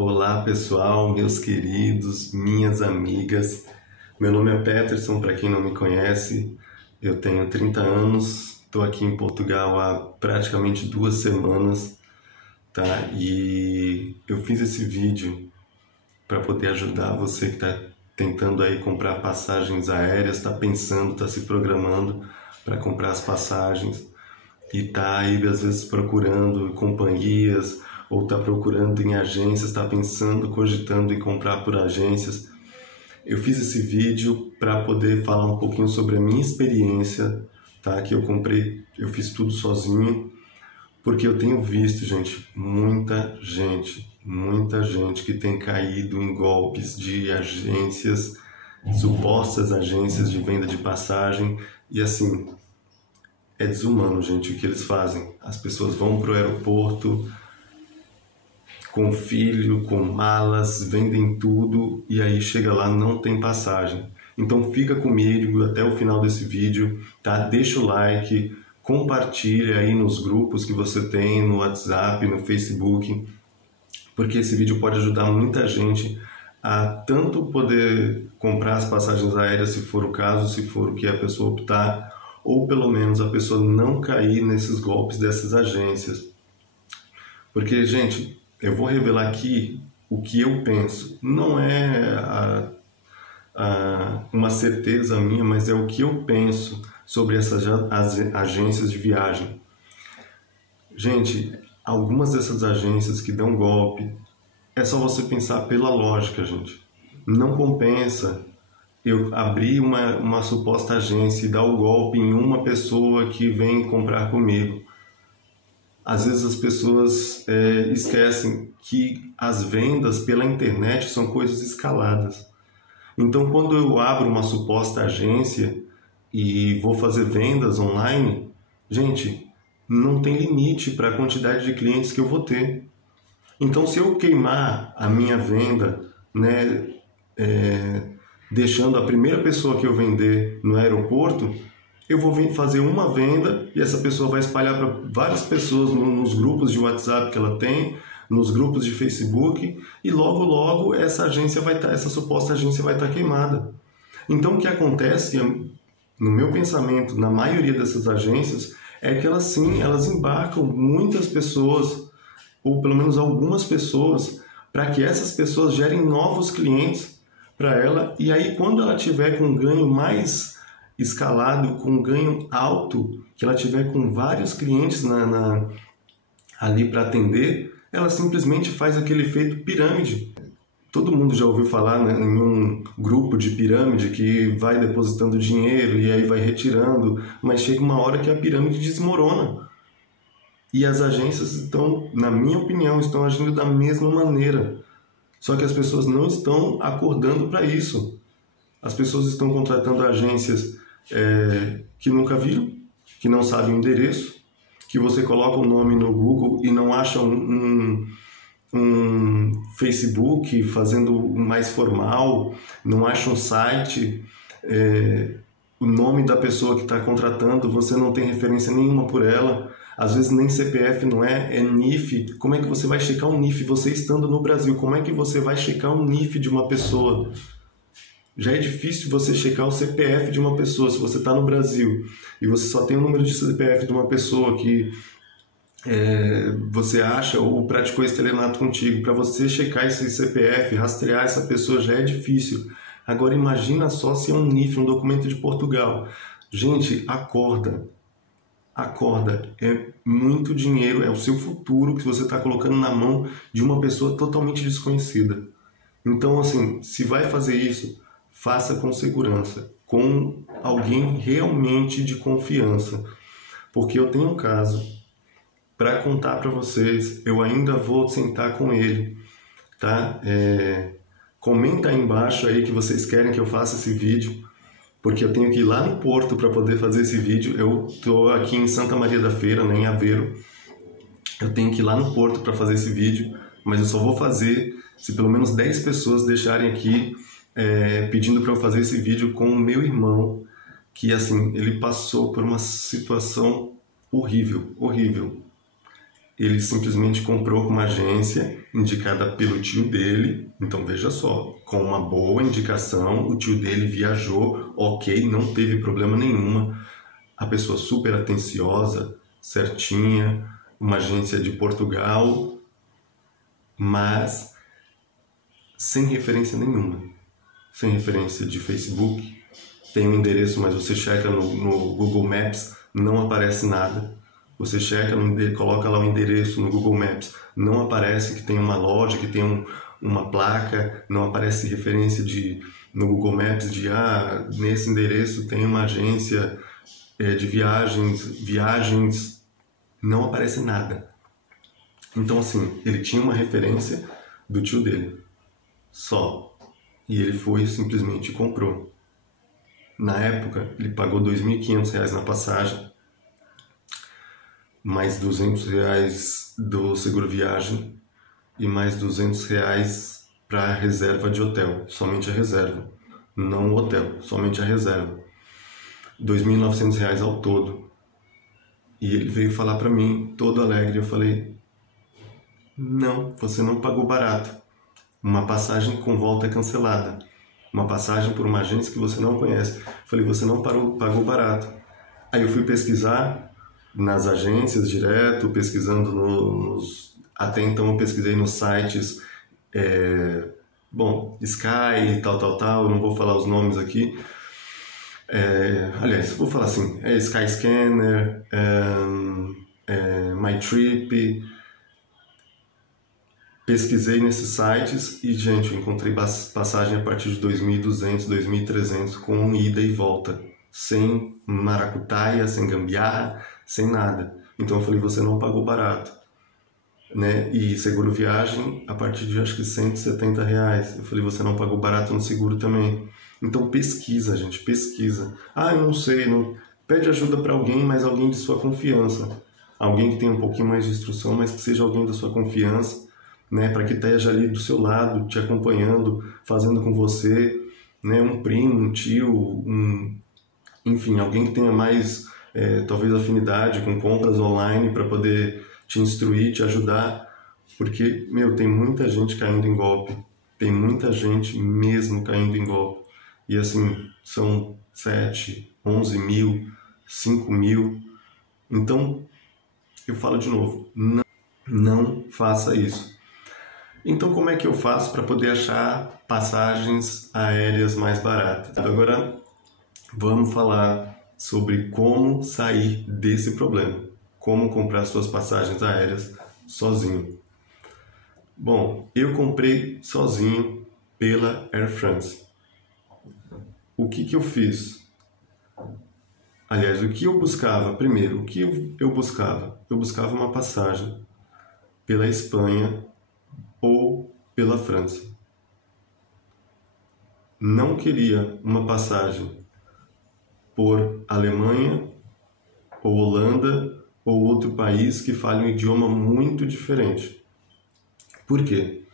Olá pessoal, meus queridos, minhas amigas. Meu nome é Peterson, para quem não me conhece. Eu tenho 30 anos, estou aqui em Portugal há praticamente 2 semanas, tá? E eu fiz esse vídeo para poder ajudar você que está tentando aí comprar passagens aéreas, está pensando, está se programando para comprar as passagens e está aí às vezes procurando companhias ou está procurando em agências, está pensando, cogitando em comprar por agências. Eu fiz esse vídeo para poder falar um pouquinho sobre a minha experiência, tá? Que eu fiz tudo sozinho, porque eu tenho visto, gente, muita gente que tem caído em golpes de agências, supostas agências de venda de passagem, e assim, é desumano, gente, o que eles fazem. As pessoas vão para o aeroporto com filho, com malas, vendem tudo e aí chega lá, não tem passagem. Então fica comigo até o final desse vídeo, tá? Deixa o like, compartilha aí nos grupos que você tem, no WhatsApp, no Facebook, porque esse vídeo pode ajudar muita gente a tanto poder comprar as passagens aéreas, se for o caso, se for o que a pessoa optar, ou pelo menos a pessoa não cair nesses golpes dessas agências. Porque, gente, eu vou revelar aqui o que eu penso. Não é uma certeza minha, mas é o que eu penso sobre essas agências de viagem. Gente, algumas dessas agências que dão golpe, é só você pensar pela lógica, gente. Não compensa eu abrir uma suposta agência e dar o golpe em uma pessoa que vem comprar comigo. Às vezes as pessoas esquecem que as vendas pela internet são coisas escaladas. Então, quando eu abro uma suposta agência e vou fazer vendas online, gente, não tem limite para a quantidade de clientes que eu vou ter. Então, se eu queimar a minha venda, né, deixando a primeira pessoa que eu vender no aeroporto, eu vou fazer uma venda e essa pessoa vai espalhar para várias pessoas nos grupos de WhatsApp que ela tem, nos grupos de Facebook, e logo essa suposta agência vai estar queimada. Então o que acontece, no meu pensamento, na maioria dessas agências, é que elas embarcam muitas pessoas, ou pelo menos algumas pessoas, para que essas pessoas gerem novos clientes para ela, e aí quando ela tiver com um ganho mais escalado, com um ganho alto, que ela tiver com vários clientes ali para atender, ela simplesmente faz aquele efeito pirâmide. Todo mundo já ouviu falar, né, em um grupo de pirâmide que vai depositando dinheiro e aí vai retirando, mas chega uma hora que a pirâmide desmorona. E as agências estão, na minha opinião, estão agindo da mesma maneira. Só que as pessoas não estão acordando para isso. As pessoas estão contratando agências que nunca viram, que não sabem o endereço, que você coloca o nome no Google e não acha um Facebook fazendo mais formal, não acha um site, o nome da pessoa que está contratando, você não tem referência nenhuma por ela, às vezes nem CPF não é NIF. Como é que você vai checar um NIF você estando no Brasil? Como é que você vai checar um NIF de uma pessoa? Já é difícil você checar o CPF de uma pessoa, se você está no Brasil e você só tem o número de CPF de uma pessoa que você acha ou praticou estelionato contigo. Para você checar esse CPF, rastrear essa pessoa já é difícil. Agora imagina só se é um NIF, um documento de Portugal. Gente, acorda. Acorda. É muito dinheiro, é o seu futuro que você está colocando na mão de uma pessoa totalmente desconhecida. Então, assim, se vai fazer isso, faça com segurança, com alguém realmente de confiança. Porque eu tenho um caso para contar para vocês, eu ainda vou sentar com ele, tá? Comenta aí embaixo aí que vocês querem que eu faça esse vídeo, porque eu tenho que ir lá no Porto para poder fazer esse vídeo. Eu estou aqui em Santa Maria da Feira, né, em Aveiro. Eu tenho que ir lá no Porto para fazer esse vídeo, mas eu só vou fazer se pelo menos 10 pessoas deixarem aqui pedindo para eu fazer esse vídeo com o meu irmão, que assim, ele passou por uma situação horrível. ele simplesmente comprou com uma agência indicada pelo tio dele. Então veja só, com uma boa indicação, o tio dele viajou, ok, não teve problema nenhuma. A pessoa super atenciosa, certinha, uma agência de Portugal, mas sem referência nenhuma. Sem referência de Facebook, tem um endereço, mas você checa no Google Maps, não aparece nada. Você checa, coloca lá o endereço no Google Maps, não aparece que tem uma loja, que tem uma placa, não aparece referência no Google Maps de nesse endereço tem uma agência de viagens, não aparece nada. Então assim, ele tinha uma referência do tio dele, só, e ele foi simplesmente comprou. Na época, ele pagou R$ 2.500 na passagem, mais R$ 200 do seguro viagem e mais R$ 200 para a reserva de hotel, somente a reserva, não o hotel, somente a reserva. R$ 2.900 ao todo. E ele veio falar para mim, todo alegre, eu falei, não, você não pagou barato. Uma passagem com volta cancelada. Uma passagem por uma agência que você não conhece. Eu falei, você não pagou barato. Aí eu fui pesquisar nas agências direto, pesquisando até então eu pesquisei nos sites, Sky, tal, eu não vou falar os nomes aqui. Aliás, vou falar assim, Skyscanner, MyTrip. Pesquisei nesses sites e, gente, eu encontrei passagem a partir de 2.200, 2.300 com ida e volta, sem maracutaia, sem gambiarra, sem nada. Então eu falei, você não pagou barato, né? E seguro viagem a partir de acho que R$ 170. Eu falei, você não pagou barato no seguro também. Então pesquisa, gente, pesquisa. Eu não sei, não... Pede ajuda para alguém, mas alguém de sua confiança. Alguém que tenha um pouquinho mais de instrução, mas que seja alguém da sua confiança, né, para que esteja ali do seu lado, te acompanhando, fazendo com você, né, um primo, um tio, enfim, alguém que tenha mais, talvez, afinidade com compras online para poder te instruir, te ajudar, porque, tem muita gente caindo em golpe, tem muita gente mesmo caindo em golpe, e assim, são 7, 11 mil, 5 mil, então, eu falo de novo, não faça isso. Então, como é que eu faço para poder achar passagens aéreas mais baratas? Agora, vamos falar sobre como sair desse problema. Como comprar suas passagens aéreas sozinho. Bom, eu comprei sozinho pela Air France. O que eu fiz? Aliás, o que eu buscava? Primeiro, o que eu buscava? Eu buscava uma passagem pela Espanha ou pela França. Não queria uma passagem por Alemanha ou Holanda ou outro país que fale um idioma muito diferente. Por quê?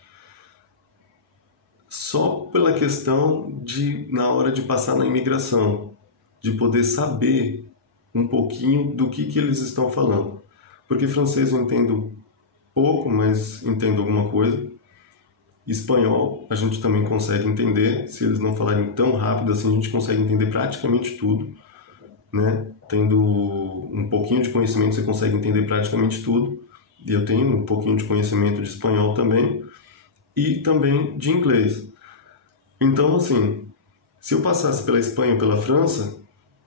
Só pela questão de, na hora de passar na imigração, de poder saber um pouquinho do que eles estão falando. Porque francês eu entendo pouco, mas entendo alguma coisa. Espanhol a gente também consegue entender, se eles não falarem tão rápido assim, a gente consegue entender praticamente tudo, né? Tendo um pouquinho de conhecimento, você consegue entender praticamente tudo, e eu tenho um pouquinho de conhecimento de espanhol também, e também de inglês. Então, assim, se eu passasse pela Espanha ou pela França,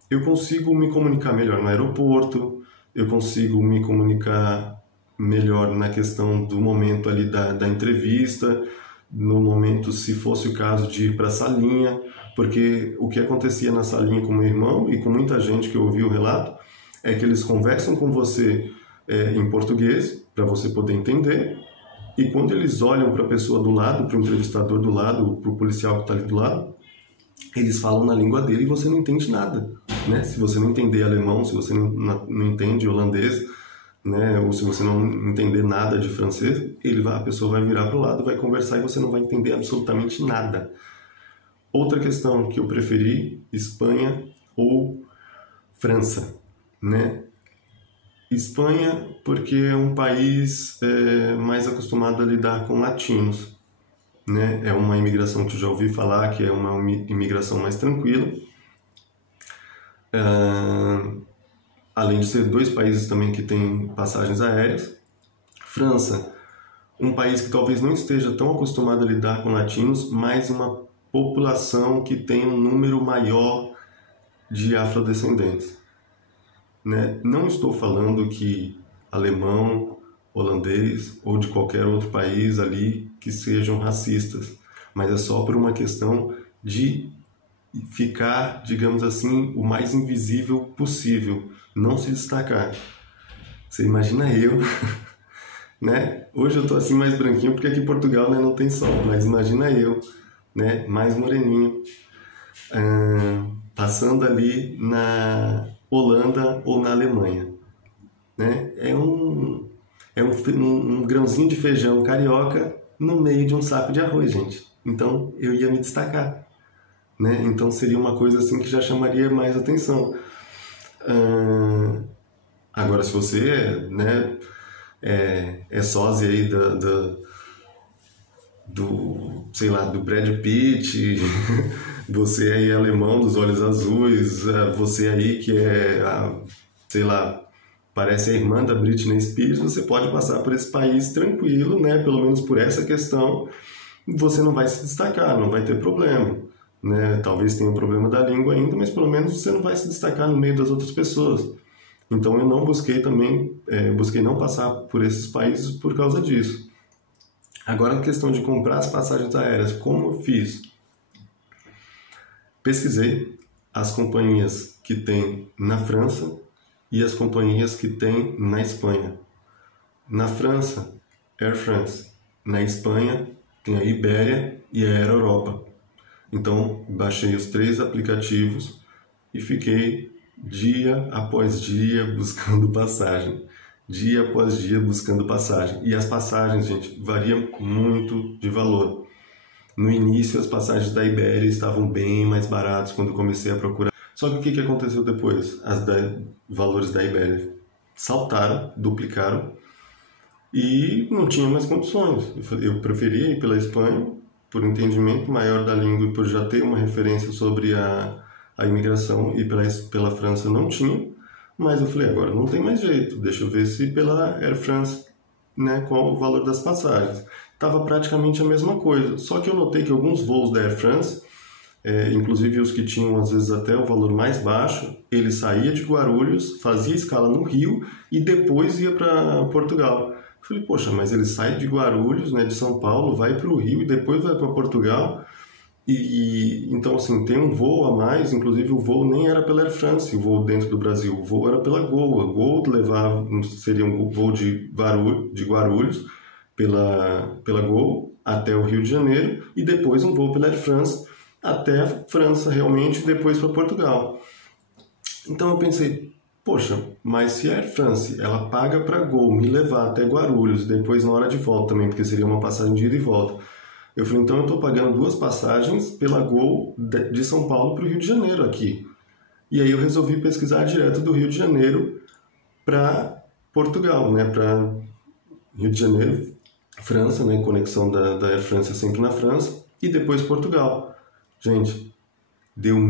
eu consigo me comunicar melhor no aeroporto, eu consigo me comunicar melhor na questão do momento ali da entrevista, no momento, se fosse o caso, de ir para a salinha, porque o que acontecia na salinha com meu irmão e com muita gente que eu ouvi o relato, é que eles conversam com você em português, para você poder entender, e quando eles olham para a pessoa do lado, para o entrevistador do lado, para o policial que está ali do lado, eles falam na língua dele e você não entende nada, né? Se você não entender alemão, se você não entende holandês, né? Ou se você não entender nada de francês, a pessoa vai virar para o lado, vai conversar e você não vai entender absolutamente nada. Outra questão que eu preferi, Espanha ou França, né? Espanha, porque é um país mais acostumado a lidar com latinos, né? É uma imigração que eu já ouvi falar que é uma imigração mais tranquila. Além de ser dois países também que têm passagens aéreas. França, um país que talvez não esteja tão acostumado a lidar com latinos, mas uma população que tem um número maior de afrodescendentes, né? Não estou falando que alemão, holandês ou de qualquer outro país ali que sejam racistas, mas é só por uma questão de ficar, digamos assim, o mais invisível possível, não se destacar. Você imagina eu, né? Hoje eu tô assim mais branquinho porque aqui em Portugal, né, não tem sol, mas imagina eu, né, mais moreninho, passando ali na Holanda ou na Alemanha, né? É um grãozinho de feijão carioca no meio de um saco de arroz, gente. Então eu ia me destacar, né? Então seria uma coisa assim que já chamaria mais atenção. Agora, se você, né, é sósia aí sei lá, do Brad Pitt, você aí é alemão dos olhos azuis, você aí que sei lá, parece a irmã da Britney Spears, você pode passar por esse país tranquilo, né? Pelo menos por essa questão, você não vai se destacar, não vai ter problema, né? Talvez tenha um problema da língua ainda, mas pelo menos você não vai se destacar no meio das outras pessoas. Então eu não busquei também, busquei não passar por esses países por causa disso. Agora a questão de comprar as passagens aéreas, como eu fiz? Pesquisei as companhias que tem na França e as companhias que tem na Espanha. Na França, Air France. Na Espanha, tem a Iberia e a Air Europa. Então, baixei os 3 aplicativos e fiquei dia após dia buscando passagem. Dia após dia buscando passagem. E as passagens, gente, variam muito de valor. No início, as passagens da Iberia estavam bem mais baratas quando eu comecei a procurar. Só que o que aconteceu depois? Valores da Iberia saltaram, duplicaram e não tinha mais condições. Eu preferia ir pela Espanha, por entendimento maior da língua e por já ter uma referência sobre a imigração, e pela França não tinha. Mas eu falei, agora não tem mais jeito, deixa eu ver se pela Air France, né, qual o valor das passagens. Estava praticamente a mesma coisa, só que eu notei que alguns voos da Air France, inclusive os que tinham às vezes até o valor mais baixo, ele saía de Guarulhos, fazia escala no Rio e depois ia para Portugal. Eu falei, poxa, mas ele sai de Guarulhos, né, de São Paulo, vai para o Rio e depois vai para Portugal. Então, assim, tem um voo a mais, inclusive o voo nem era pela Air France, o voo dentro do Brasil, o voo era pela Gol. A Gol levava, seria um voo de Guarulhos pela Gol até o Rio de Janeiro e depois um voo pela Air France até a França realmente e depois para Portugal. Então eu pensei, poxa, mas se a Air France ela paga para a Gol me levar até Guarulhos, depois na hora de volta também, porque seria uma passagem de ida e volta. Eu falei, então eu estou pagando 2 passagens pela Gol de São Paulo para o Rio de Janeiro aqui. E aí eu resolvi pesquisar direto do Rio de Janeiro para Portugal, né? Para Rio de Janeiro, França, né? Conexão da Air France é sempre na França. E depois Portugal. Gente, deu R$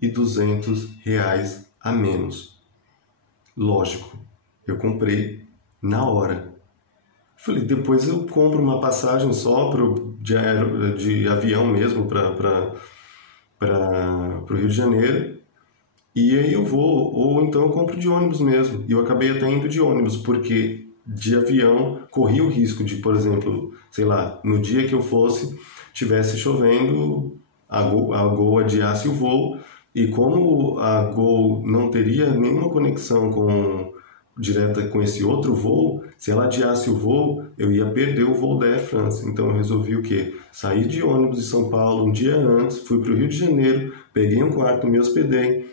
1.200 a menos. Lógico, eu comprei na hora. Falei, depois eu compro uma passagem só de avião mesmo para o Rio de Janeiro e aí eu vou, ou então eu compro de ônibus mesmo. E eu acabei até indo de ônibus, porque de avião corria o risco de, por exemplo, sei lá, no dia que eu fosse, tivesse chovendo, a Gol adiasse o voo, e como a Gol não teria nenhuma conexão direta com esse outro voo, se ela adiasse o voo, eu ia perder o voo da Air France. Então eu resolvi o quê? Sair de ônibus de São Paulo um dia antes, fui para o Rio de Janeiro, peguei um quarto, me hospedei,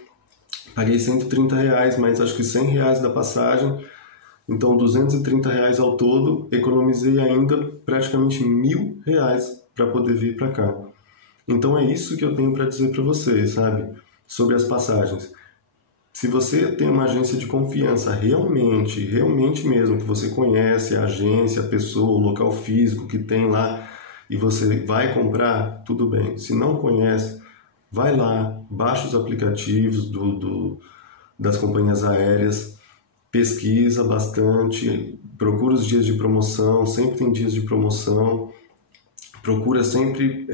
paguei R$ 130, mas acho que R$ 100 da passagem, então R$ 230 ao todo, economizei ainda praticamente R$ 1.000 para poder vir para cá. Então é isso que eu tenho para dizer para vocês, sabe? Sobre as passagens. Se você tem uma agência de confiança, realmente, realmente mesmo, que você conhece a agência, a pessoa, o local físico que tem lá, e você vai comprar, tudo bem. Se não conhece, vai lá, baixa os aplicativos das companhias aéreas, pesquisa bastante, procura os dias de promoção, sempre tem dias de promoção, procura sempre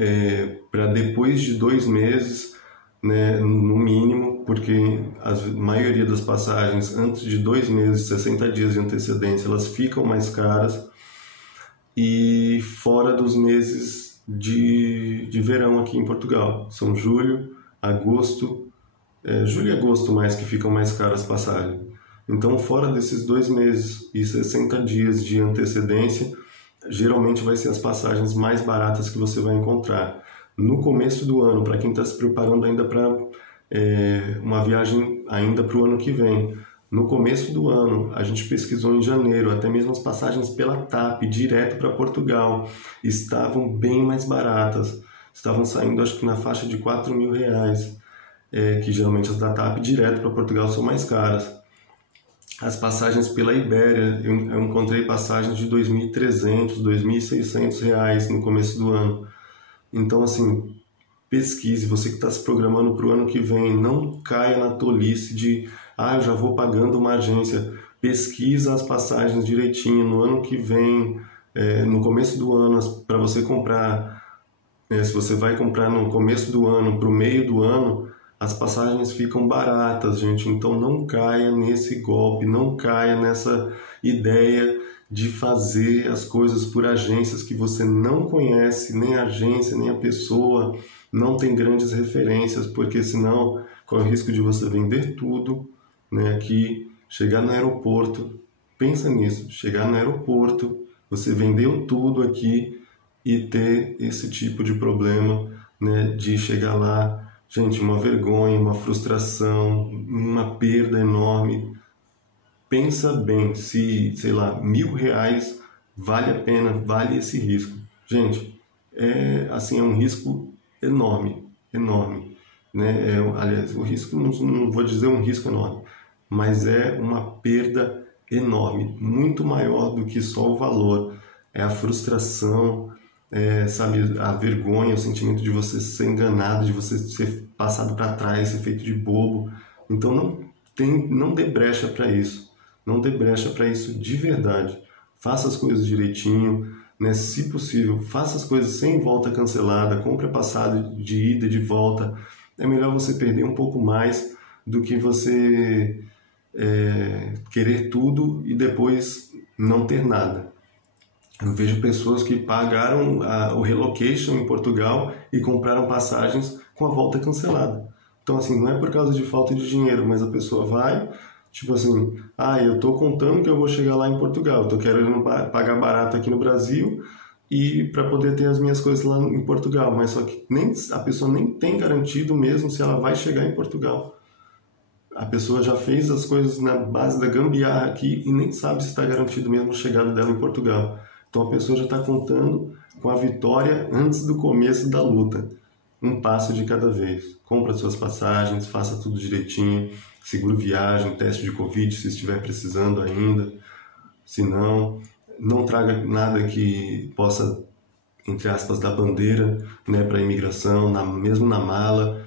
para depois de 2 meses, né, no mínimo, porque a maioria das passagens antes de 2 meses, 60 dias de antecedência, elas ficam mais caras, e fora dos meses de verão aqui em Portugal, são julho, agosto, julho e agosto mais que ficam mais caras as passagens. Então, fora desses 2 meses e 60 dias de antecedência, geralmente vai ser as passagens mais baratas que você vai encontrar. No começo do ano, para quem está se preparando ainda para uma viagem ainda para o ano que vem, no começo do ano, a gente pesquisou em janeiro, até mesmo as passagens pela TAP, direto para Portugal, estavam bem mais baratas. Estavam saindo, acho que na faixa de R$ 4.000, que geralmente as da TAP direto para Portugal são mais caras. As passagens pela Ibéria, eu encontrei passagens de R$ 2.300, R$ 2.600 no começo do ano. Então, assim, pesquise, você que está se programando para o ano que vem, não caia na tolice de, eu já vou pagando uma agência. Pesquisa as passagens direitinho no ano que vem, no começo do ano, para você comprar. Se você vai comprar no começo do ano, para o meio do ano, as passagens ficam baratas, gente. Então não caia nesse golpe, não caia nessa ideia de fazer as coisas por agências que você não conhece, nem a agência, nem a pessoa, não tem grandes referências, porque senão corre o risco de você vender tudo, né, aqui, chegar no aeroporto, pensa nisso, chegar no aeroporto, você vendeu tudo aqui e ter esse tipo de problema, né, de chegar lá, gente, uma vergonha, uma frustração, uma perda enorme. Pensa bem se, sei lá, R$ 1.000 vale a pena, vale esse risco. Gente, assim, é um risco enorme, enorme, né? Aliás, o risco, não vou dizer um risco enorme, mas é uma perda enorme, muito maior do que só o valor. É a frustração, sabe, a vergonha, o sentimento de você ser enganado, de você ser passado para trás, ser feito de bobo. Então não dê brecha para isso. Não dê brecha para isso de verdade. Faça as coisas direitinho, né? Se possível, faça as coisas sem volta cancelada, compre a passada de ida e de volta. É melhor você perder um pouco mais do que você querer tudo e depois não ter nada. Eu vejo pessoas que pagaram o relocation em Portugal e compraram passagens com a volta cancelada. Então, assim, não é por causa de falta de dinheiro, mas a pessoa vai, tipo assim, eu tô contando que eu vou chegar lá em Portugal, tô querendo pagar barato aqui no Brasil e para poder ter as minhas coisas lá em Portugal, mas só que a pessoa nem tem garantido mesmo se ela vai chegar em Portugal. A pessoa já fez as coisas na base da gambiarra aqui e nem sabe se está garantido mesmo a chegada dela em Portugal. Então a pessoa já está contando com a vitória antes do começo da luta. Um passo de cada vez. Compra suas passagens, faça tudo direitinho, seguro viagem, teste de Covid se estiver precisando ainda. Se não, não traga nada que possa, entre aspas, dar bandeira, né, para a imigração, mesmo na mala,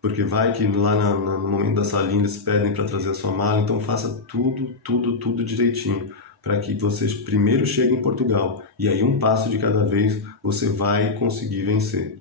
porque vai que lá no momento da salinha eles pedem para trazer a sua mala. Então faça tudo direitinho, para que você primeiro chegue em Portugal, e aí um passo de cada vez você vai conseguir vencer.